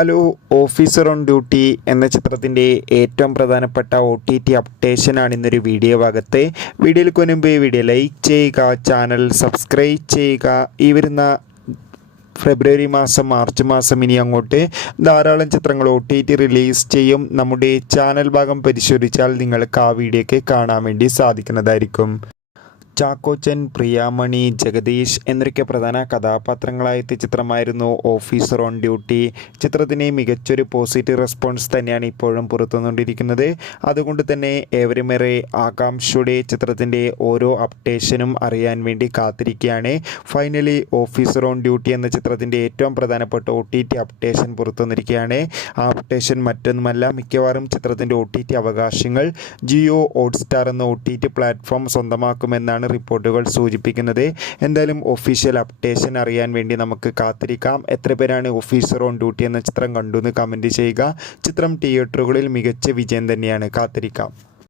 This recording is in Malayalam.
ഹലോ. ഓഫീസർ ഓൺ ഡ്യൂട്ടി എന്ന ചിത്രത്തിൻ്റെ ഏറ്റവും പ്രധാനപ്പെട്ട OTT അപ്ഡേഷനാണ് ഇന്നൊരു വീഡിയോ ഭാഗത്ത്. വീഡിയോയിലേക്ക് മുൻപ് വീഡിയോ ലൈക്ക് ചെയ്യുക, ചാനൽ സബ്സ്ക്രൈബ് ചെയ്യുക. ഈ വരുന്ന ഫെബ്രുവരി മാസം, മാർച്ച് മാസം ഇനി അങ്ങോട്ട് ധാരാളം ചിത്രങ്ങൾ OTT റിലീസ് ചെയ്യും. നമ്മുടെ ചാനൽ ഭാഗം പരിശോധിച്ചാൽ നിങ്ങൾക്ക് ആ വീഡിയോയ്ക്ക് കാണാൻ വേണ്ടി സാധിക്കുന്നതായിരിക്കും. ചാക്കോച്ചൻ, പ്രിയാമണി, ജഗദീഷ് എന്നൊക്കെ പ്രധാന കഥാപാത്രങ്ങളായെത്തിയ ചിത്രമായിരുന്നു ഓഫീസർ ഓൺ ഡ്യൂട്ടി. ചിത്രത്തിന് മികച്ചൊരു പോസിറ്റീവ് റെസ്പോൺസ് തന്നെയാണ് ഇപ്പോഴും പുറത്തുവന്നുകൊണ്ടിരിക്കുന്നത്. അതുകൊണ്ട് തന്നെ ഏവരുമേറെ ആകാംക്ഷയുടെ ചിത്രത്തിൻ്റെ ഓരോ അപ്ഡേഷനും അറിയാൻ വേണ്ടി കാത്തിരിക്കുകയാണ്. ഫൈനലി ഓഫീസർ ഓൺ ഡ്യൂട്ടി എന്ന ചിത്രത്തിൻ്റെ ഏറ്റവും പ്രധാനപ്പെട്ട OTT അപ്ഡേഷൻ പുറത്തുവന്നിരിക്കുകയാണ്. ആ അപ്ഡേഷൻ മറ്റൊന്നുമല്ല, മിക്കവാറും ചിത്രത്തിൻ്റെ OTT അവകാശങ്ങൾ ജിയോ ഹോട്ട്സ്റ്റാർ എന്ന OTT പ്ലാറ്റ്ഫോം സ്വന്തമാക്കുമെന്നാണ് റിപ്പോർട്ടുകൾ സൂചിപ്പിക്കുന്നത്. എന്തായാലും ഒഫീഷ്യൽ അപ്ഡേഷൻ അറിയാൻ വേണ്ടി നമുക്ക് കാത്തിരിക്കാം. എത്ര പേരാണ് ഓഫീസർ ഓൺ ഡ്യൂട്ടി എന്ന ചിത്രം കണ്ടു എന്ന് കമൻറ്റ് ചെയ്യുക. ചിത്രം തിയേറ്ററുകളിൽ മികച്ച വിജയം തന്നെയാണ്. കാത്തിരിക്കാം.